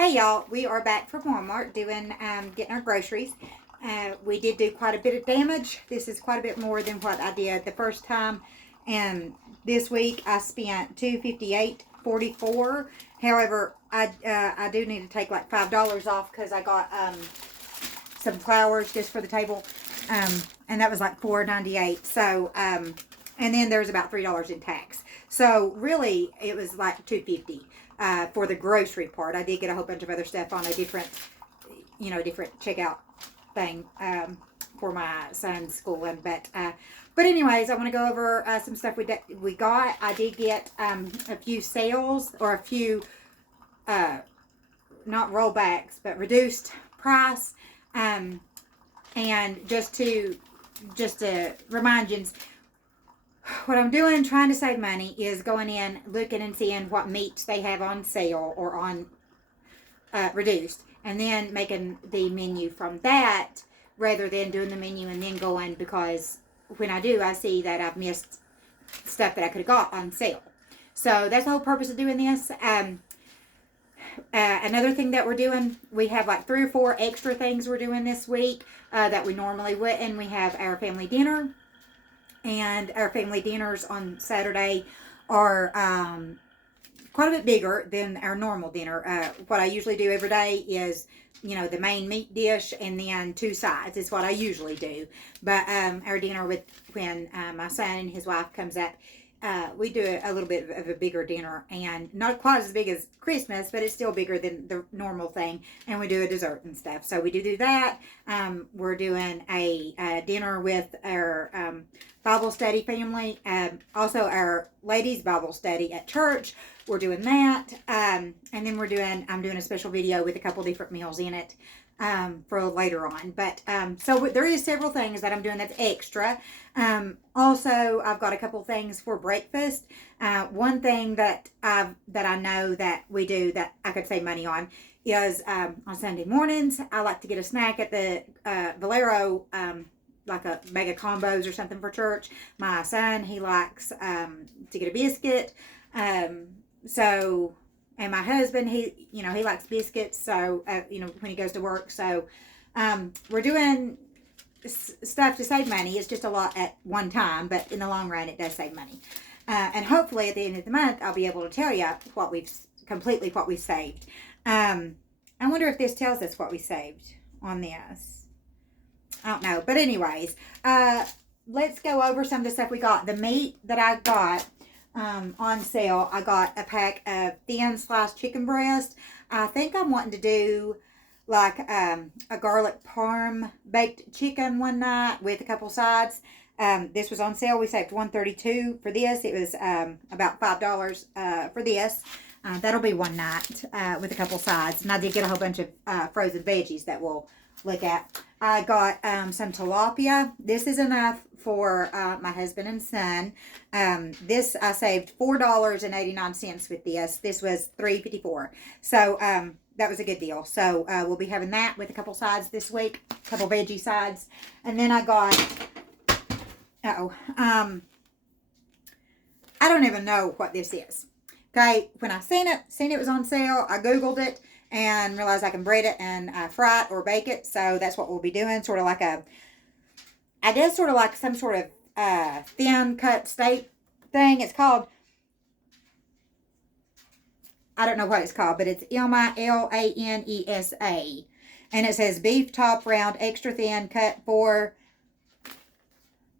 Hey y'all, we are back from Walmart doing getting our groceries. We did do quite a bit of damage. This is quite a bit more than what I did the first time. And this week I spent $258.44. However, I do need to take like $5 off because I got some flowers just for the table, and that was like $4.98. So and then there's about $3 in tax. So really, it was like $250 for the grocery part. I did get a whole bunch of other stuff on a different, different checkout thing for my son's schooling. But anyways, I want to go over some stuff we got. I did get a few sales or a few not rollbacks, but reduced price. And just to remind you, what I'm doing, trying to save money, is going in, looking and seeing what meats they have on sale or on reduced, and then making the menu from that rather than doing the menu and then going, because when I do, I see that I've missed stuff that I could have got on sale. So that's the whole purpose of doing this. Another thing that we're doing, we have like 3 or 4 extra things we're doing this week that we normally wouldn't. We have our family dinner, and our family dinners on Saturday are quite a bit bigger than our normal dinner. What I usually do every day is, the main meat dish and then 2 sides is what I usually do. But our dinner when my son and his wife comes up, we do a little bit of a bigger dinner, and not quite as big as Christmas, but it's still bigger than the normal thing. And we do a dessert and stuff. So we do that. We're doing a dinner with our Bible study family. Also, our ladies' Bible study at church. We're doing that. And then I'm doing a special video with a couple different meals in it for later on. But so there is several things that I'm doing that's extra. Also, I've got a couple things for breakfast. One thing that I know that we do that I could save money on is on Sunday mornings, I like to get a snack at the Valero, like a bag of combos or something for church. My son, he likes to get a biscuit. And my husband, he likes biscuits. So, when he goes to work. So, we're doing stuff to save money. It's just a lot at one time, but in the long run, it does save money. And hopefully at the end of the month, I'll be able to tell you what we've saved. I wonder if this tells us what we saved on this. I don't know. But anyways, let's go over some of the stuff we got. The meat that I got on sale, I got a pack of thin sliced chicken breast. I think I'm wanting to do like a garlic parm baked chicken one night with a couple sides. This was on sale. We saved $1.32 for this. It was about $5 for this. That'll be one night with a couple sides. And I did get a whole bunch of frozen veggies that we'll look at. I got some tilapia. This is enough for my husband and son. This I saved $4.89 with this. This was $3.54. So that was a good deal. So we'll be having that with a couple sides this week, a couple veggie sides. And then I got, I don't even know what this is. Okay, when I seen it was on sale, I Googled it and realized I can bread it and fry it or bake it. So that's what we'll be doing. Sort of like some sort of thin cut steak thing. It's called, I don't know what it's called, but it's Milanesa. And it says beef top round, extra thin, cut for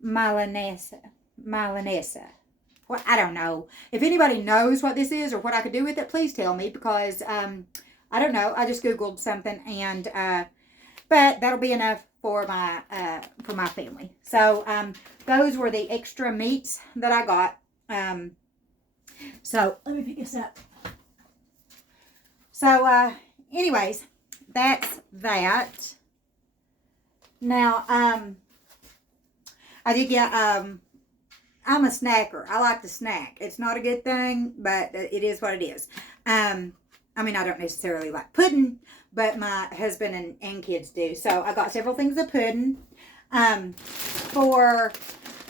Milanesa. Well, I don't know. If anybody knows what this is or what I could do with it, please tell me, because I don't know. I just Googled something, and but that'll be enough for my family. So those were the extra meats that I got. So let me pick this up. So anyways, that's that. Now I did get I'm a snacker. I like to snack. It's not a good thing, but it is what it is. I don't necessarily like pudding, but my husband and kids do. So I got several things of pudding. For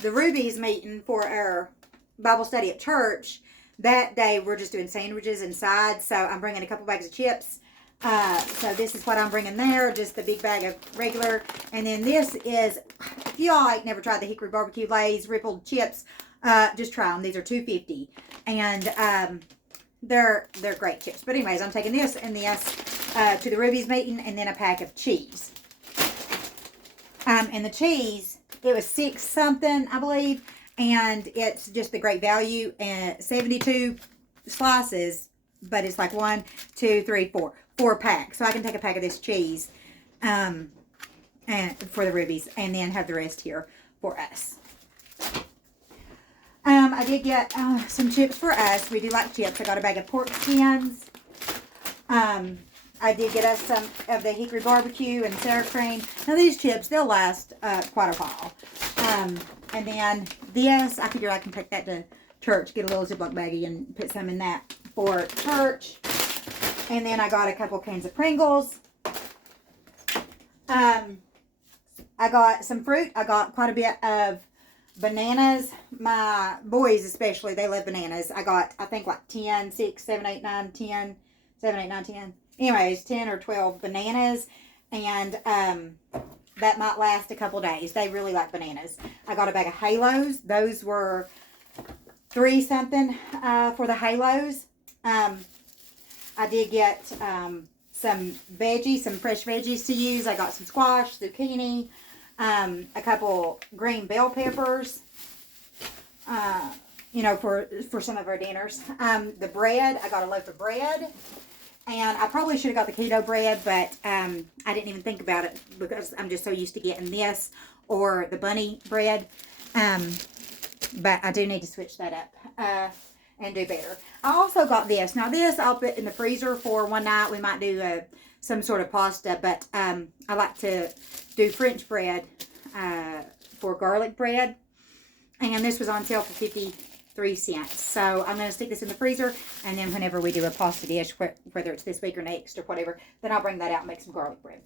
the Ruby's meeting for our Bible study at church, that day we're just doing sandwiches and sides. So I'm bringing a couple bags of chips, So this is what I'm bringing there, just the big bag of regular. And then this is, if y'all ain't never tried the Hickory Barbecue Lay's rippled chips, just try them. These are $2.50, and they're great chips. But anyways, I'm taking this and this to the Ruby's meeting, and then a pack of cheese. And the cheese, it was $6 something, I believe, and it's just the great value, and 72 slices, but it's like 1, 2, 3, 4 packs. So I can take a pack of this cheese, and for the Rubies, and then have the rest here for us. I did get some chips for us. We do like chips. I got a bag of pork skins. I did get us some of the Hickory Barbecue and sour cream. Now these chips, they'll last quite a while. And then this, I figured I can take that to church, get a little Ziploc baggie and put some in that for church. And then I got a couple cans of Pringles. I got some fruit. I got quite a bit of bananas. My boys especially, they love bananas. I got, I think, like 10, 6, 7, 8, 9, 10, 7, 8, 9, 10. Anyways, 10 or 12 bananas. And that might last a couple days. They really like bananas. I got a bag of Halos. Those were $3 something for the Halos. I did get some veggies, some fresh veggies to use. I got some squash, zucchini, a couple green bell peppers, you know, for some of our dinners. The bread, I got a loaf of bread. And I probably should have got the keto bread, but I didn't even think about it because I'm just so used to getting this or the bunny bread. But I do need to switch that up and do better. I also got this. Now this I'll put in the freezer for one night. We might do some sort of pasta, but I like to do French bread for garlic bread. And this was on sale for 53 cents. So I'm going to stick this in the freezer, and then whenever we do a pasta dish, whether it's this week or next or whatever, then I'll bring that out and make some garlic bread.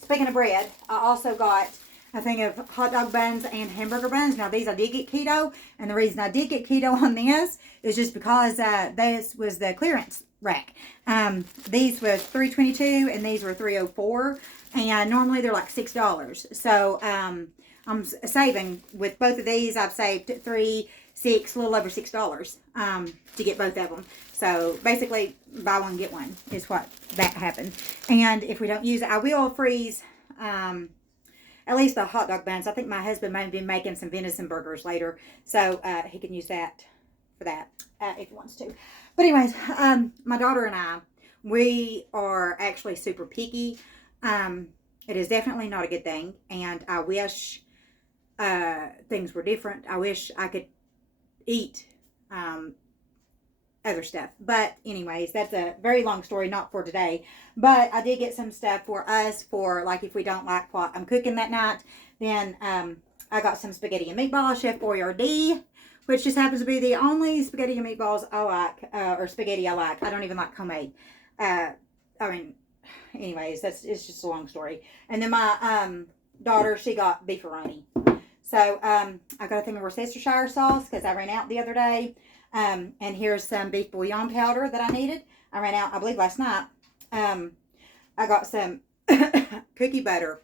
Speaking of bread, I also got a thing of hot dog buns and hamburger buns. Now these I did get keto, and the reason I did get keto on this is just because this was the clearance rack. These were $3.22 and these were $3.04, and normally they're like $6. So I'm saving with both of these. I've saved $6, a little over $6 to get both of them. So basically, buy one get one is what that happened. And if we don't use it, I will freeze at least the hot dog buns. I think my husband may be making some venison burgers later, so he can use that for that if he wants to. But anyways, my daughter and I, we are actually super picky. It is definitely not a good thing, and I wish things were different. I wish I could eat other stuff. But anyways, that's a very long story, not for today. But I did get some stuff for us for, like, if we don't like what I'm cooking that night, then I got some spaghetti and meatballs, Chef Boyardee, which just happens to be the only spaghetti and meatballs I like, or spaghetti I like. I don't even like homemade. I mean, anyways, it's just a long story. And then my daughter, she got beefaroni. So I got a thing of Worcestershire sauce because I ran out the other day. And here's some beef bouillon powder that I needed. I ran out, I believe, last night. I got some cookie butter.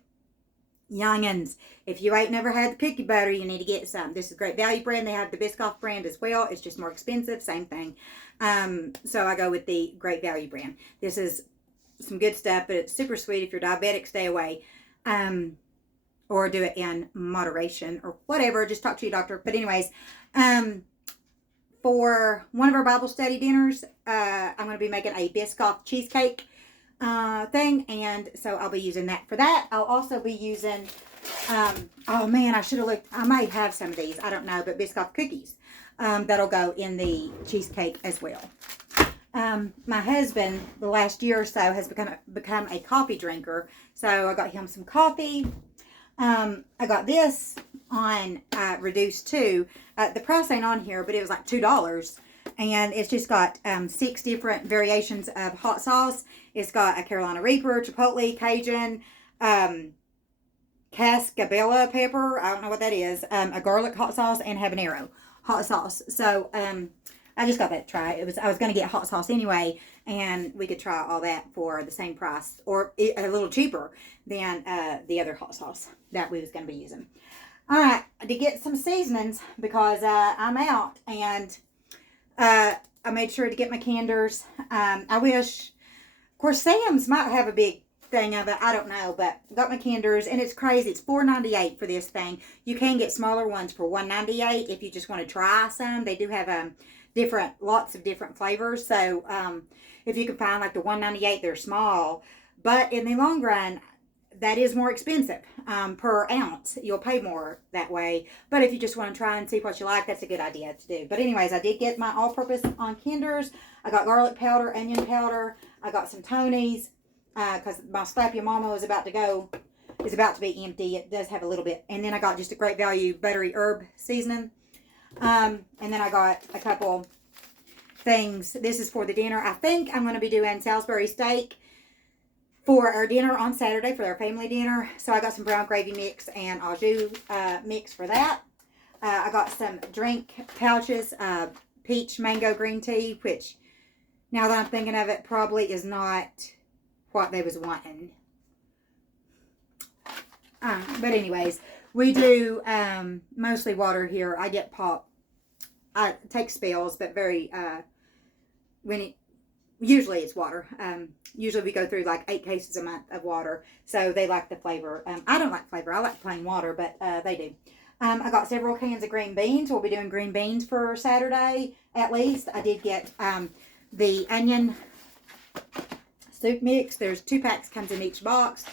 Youngins, if you ain't never had the cookie butter, you need to get some. This is great value brand. They have the Biscoff brand as well. It's just more expensive, same thing. So I go with the great value brand. This is some good stuff, but it's super sweet. If you're diabetic, stay away. Or do it in moderation or whatever. Just talk to your doctor. But anyways, for one of our Bible study dinners, I'm going to be making a Biscoff cheesecake thing, and so I'll be using that for that. I'll also be using, oh man, I should have looked. I might have some of these. I don't know, but Biscoff cookies that'll go in the cheesecake as well. My husband, the last year or so, has become a coffee drinker, so I got him some coffee. I got this on reduced too. The price ain't on here, but it was like $2. And it's just got 6 different variations of hot sauce. It's got a Carolina Reaper, Chipotle, Cajun, Cascabella pepper. I don't know what that is. A garlic hot sauce and habanero hot sauce. So I just got that to try. I was going to get hot sauce anyway, and we could try all that for the same price or a little cheaper than the other hot sauce that we was going to be using. All right, to get some seasonings because I'm out, and I made sure to get my canders. I wish, of course, Sam's might have a big thing of it. I don't know, but got my canders, and it's crazy. It's $4.98 for this thing. You can get smaller ones for $1.98 if you just want to try some. They do have lots of different flavors. So if you can find like the $1.98, they're small, but in the long run, that is more expensive per ounce. You'll pay more that way. But if you just want to try and see what you like, that's a good idea to do. But anyways, I did get my all-purpose on Kinders. I got garlic powder, onion powder. I got some Tony's because my Slap Your Mama is about to be empty. It does have a little bit. And then I got just a Great Value buttery herb seasoning. And then I got a couple things. This is for the dinner. I think I'm going to be doing Salisbury steak for our dinner on Saturday, for our family dinner. So I got some brown gravy mix and au jus mix for that. I got some drink pouches, peach mango green tea, which now that I'm thinking of it, probably is not what they was wanting. But anyways, we do mostly water here. I get pop. I take spills, but usually it's water. Usually we go through like 8 cases a month of water. So they like the flavor. I don't like flavor. I like plain water, but they do. I got several cans of green beans. We'll be doing green beans for Saturday at least. I did get the onion soup mix. There's 2 packs, comes in each box.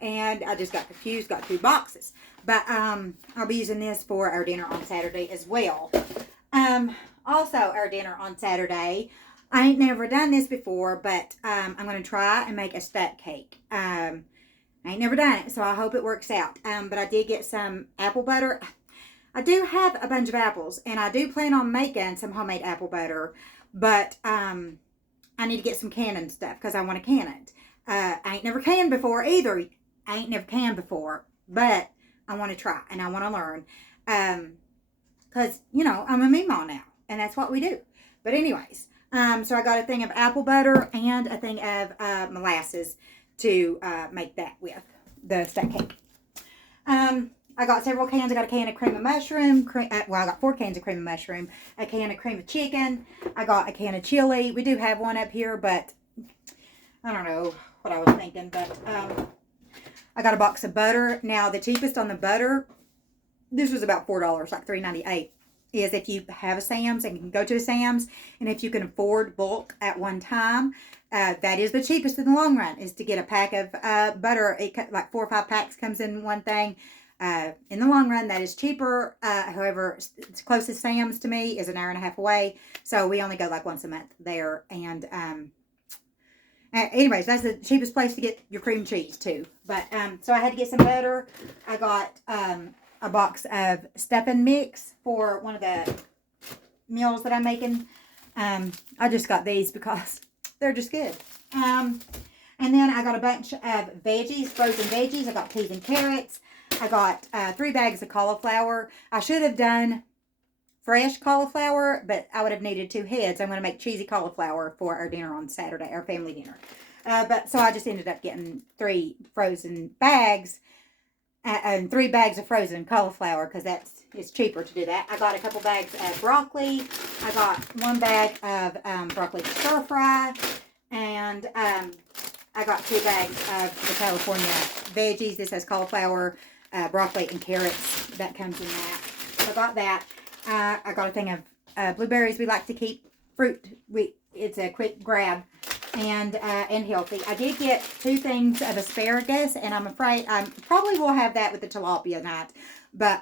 And I just got confused, got 2 boxes. But I'll be using this for our dinner on Saturday as well. Also, our dinner on Saturday, I ain't never done this before, but I'm going to try and make a stack cake. I ain't never done it, so I hope it works out. But I did get some apple butter. I do have a bunch of apples, and I do plan on making some homemade apple butter, but I need to get some canning stuff because I want to can it. I ain't never canned before either. I ain't never canned before, but I want to try, and I want to learn. Because, I'm a meemaw now, and that's what we do. But anyways, so I got a thing of apple butter and a thing of molasses to make that with the stack cake. I got several cans. I got a can of cream of mushroom. I got 4 cans of cream of mushroom. A can of cream of chicken. I got a can of chili. We do have one up here, but I don't know what I was thinking. But I got a box of butter. Now, the cheapest on the butter, this was about $4, like $3.98. Is if you have a Sam's and you can go to a Sam's, and if you can afford bulk at one time, that is the cheapest in the long run, is to get a pack of butter. Like 4 or 5 packs comes in one thing. In the long run, that is cheaper. However, the closest Sam's to me is an hour and a half away, so we only go like once a month there. And anyways, that's the cheapest place to get your cream cheese too. But so I had to get some butter. I got a box of stuffing mix for one of the meals that I'm making. I just got these because they're just good. And then I got a bunch of veggies, frozen veggies. I got peas and carrots. I got 3 bags of cauliflower. I should have done fresh cauliflower, but I would have needed 2 heads. I'm going to make cheesy cauliflower for our dinner on Saturday, our family dinner. So I just ended up getting 3 frozen bags. And 3 bags of frozen cauliflower because it's cheaper to do that. I got a couple bags of broccoli. I got 1 bag of broccoli stir fry, and I got 2 bags of the California veggies. This has cauliflower, broccoli, and carrots. That comes in that. So I got that. I got a thing of blueberries. We like to keep fruit. It's a quick grab. And healthy. I did get 2 things of asparagus, and I'm afraid I probably will have that with the tilapia night. But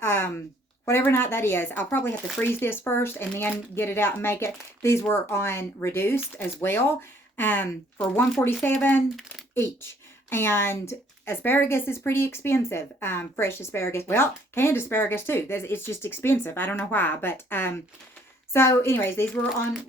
whatever night that is, I'll probably have to freeze this first and then get it out and make it. These were on reduced as well for $1.47 each. And asparagus is pretty expensive. Fresh asparagus. Well, canned asparagus too. It's just expensive. I don't know why, but so anyways, these were on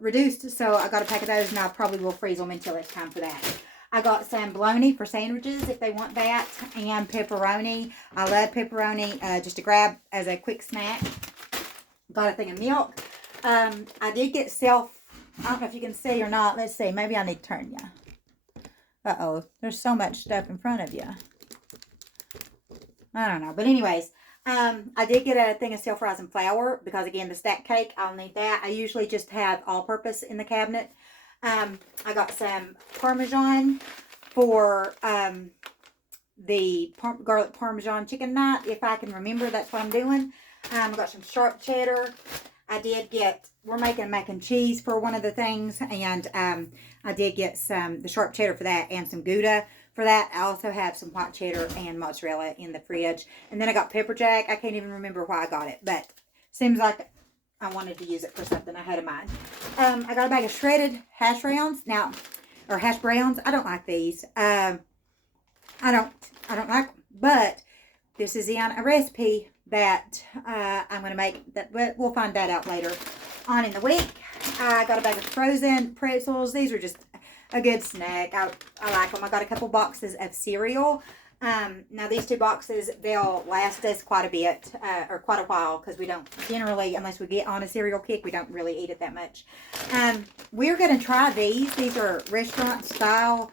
reduced, so I got a pack of those, and I probably will freeze them until it's time for that. I got some bologna for sandwiches if they want that, and pepperoni. I love pepperoni just to grab as a quick snack. Got a thing of milk. I did get I don't know if you can see or not. Let's see. Maybe I need to turn you. Uh-oh. There's so much stuff in front of you. I don't know. But anyways, I did get a thing of self-rising flour because, again, the stack cake, I'll need that. I usually just have all-purpose in the cabinet. I got some Parmesan for the garlic Parmesan chicken night. If I can remember, that's what I'm doing. I got some sharp cheddar. I did get, we're making mac and cheese for one of the things, and I did get the sharp cheddar for that and some Gouda for that. I also have some white cheddar and mozzarella in the fridge. And then I got pepper jack. I can't even remember why I got it, but seems like I wanted to use it for something I had in mind. I got a bag of shredded hash browns. Now, or hash browns. I don't like these. I don't like them, but this is in a recipe that I'm going to make, that we'll find that out later on in the week. I got a bag of frozen pretzels. These are just a good snack. I like them. I got a couple boxes of cereal. Now these 2 boxes, they'll last us quite a bit, or quite a while, because we don't generally, unless we get on a cereal kick, we don't really eat it that much. We're going to try these. These are restaurant style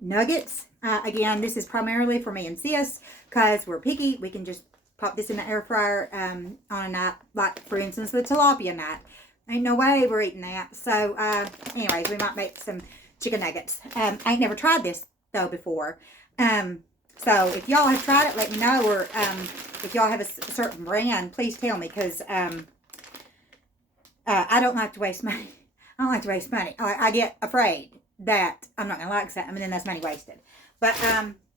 nuggets. Again, this is primarily for me and sis, because we're picky. We can just pop this in the air fryer on a night, like for instance the tilapia night. Ain't no way we're eating that. So anyways, we might make some chicken nuggets. I ain't never tried this though before. So if y'all have tried it, let me know. Or if y'all have a certain brand, please tell me, because I don't like to waste money. I don't like to waste money. I get afraid that I'm not gonna like something, and then that's money wasted. But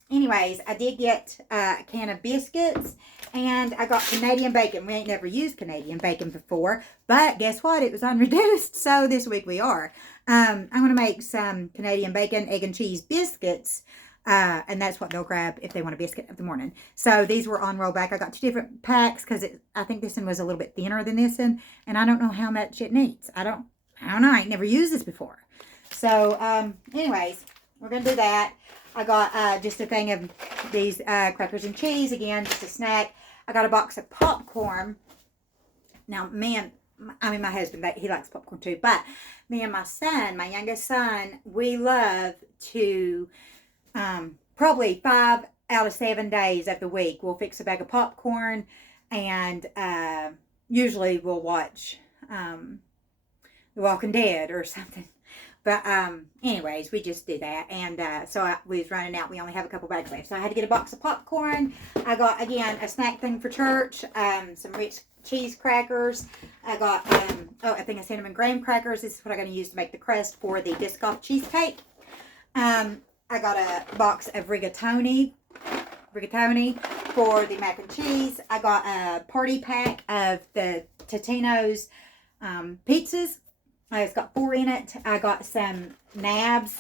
anyways, I did get a can of biscuits, and I got Canadian bacon. We ain't never used Canadian bacon before, but guess what? It was unreduced, so this week we are. I'm going to make some Canadian bacon, egg, and cheese biscuits, and that's what they'll grab if they want a biscuit of the morning. So these were on rollback. I got 2 different packs because I think this one was a little bit thinner than this one, and I don't know how much it needs. I don't know. I ain't never used this before. So anyways, we're going to do that. I got just a thing of these crackers and cheese. Again, just a snack. I got a box of popcorn. Now, my husband, he likes popcorn too. But me and my son, my youngest son, we love to, probably 5 out of 7 days of the week, we'll fix a bag of popcorn. And usually we'll watch The Walking Dead or something. But anyways, we just did that, and so we was running out. We only have a couple bags left, so I had to get a box of popcorn. I got, again, a snack thing for church, some rich cheese crackers. I got I think I cinnamon graham crackers. This is what I'm going to use to make the crust for the Biscoff cheesecake. I got a box of rigatoni for the mac and cheese. I got a party pack of the Totino's pizzas. It's got 4 in it. I got some nabs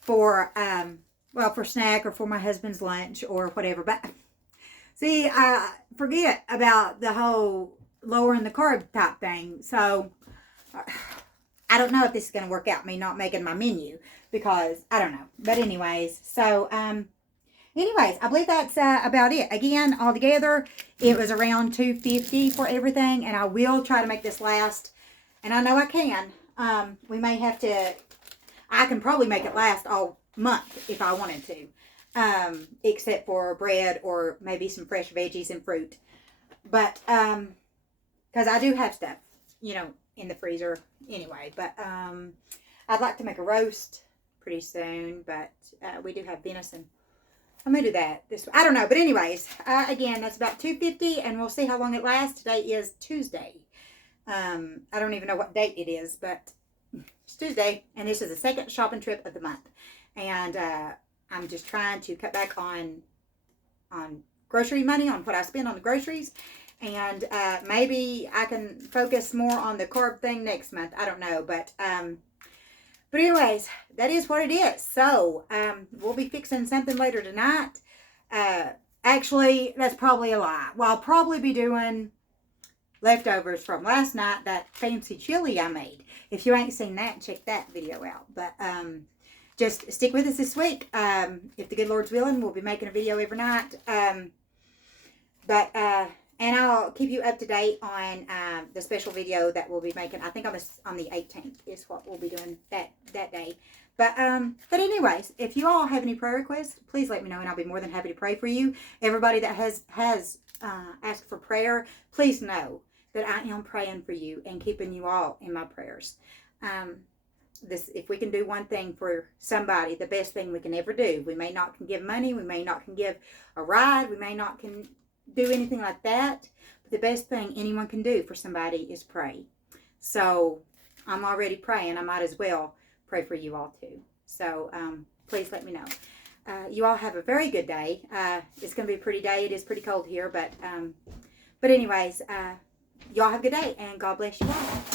for, for snack or for my husband's lunch or whatever. But see, I forget about the whole lowering the carb type thing. So I don't know if this is going to work out, me not making my menu, because I don't know. But anyways, so I believe that's about it. Again, altogether, it was around $250 for everything, and I will try to make this last. And I know I can. We may have to, I can probably make it last all month if I wanted to. Except for bread or maybe some fresh veggies and fruit. But, because I do have stuff, in the freezer anyway. But, I'd like to make a roast pretty soon. But, we do have venison. I'm going to do that I don't know. But anyways, again, that's about $250, and we'll see how long it lasts. Today is Tuesday. I don't even know what date it is, but it's Tuesday, and this is the second shopping trip of the month. And I'm just trying to cut back on grocery money, on what I spend on the groceries. And maybe I can focus more on the carb thing next month. I don't know, but anyways, that is what it is. So we'll be fixing something later tonight. Actually, that's probably a lie. Well, I'll probably be doing leftovers from last night, that fancy chili I made. If you ain't seen that, check that video out. But just stick with us this week. If the good Lord's willing, we'll be making a video every night. But And I'll keep you up to date on the special video that we'll be making. I think on the 18th is what we'll be doing that day. But anyways, if you all have any prayer requests, please let me know, and I'll be more than happy to pray for you. Everybody that has asked for prayer, please know that I am praying for you and keeping you all in my prayers. If we can do one thing for somebody, the best thing we can ever do. We may not can give money, we may not can give a ride, we may not can do anything like that, but the best thing anyone can do for somebody is pray. So I'm already praying. I might as well pray for you all too. So please let me know. You all have a very good day. It's going to be a pretty day. It is pretty cold here, but anyways, y'all have a good day, and God bless you all.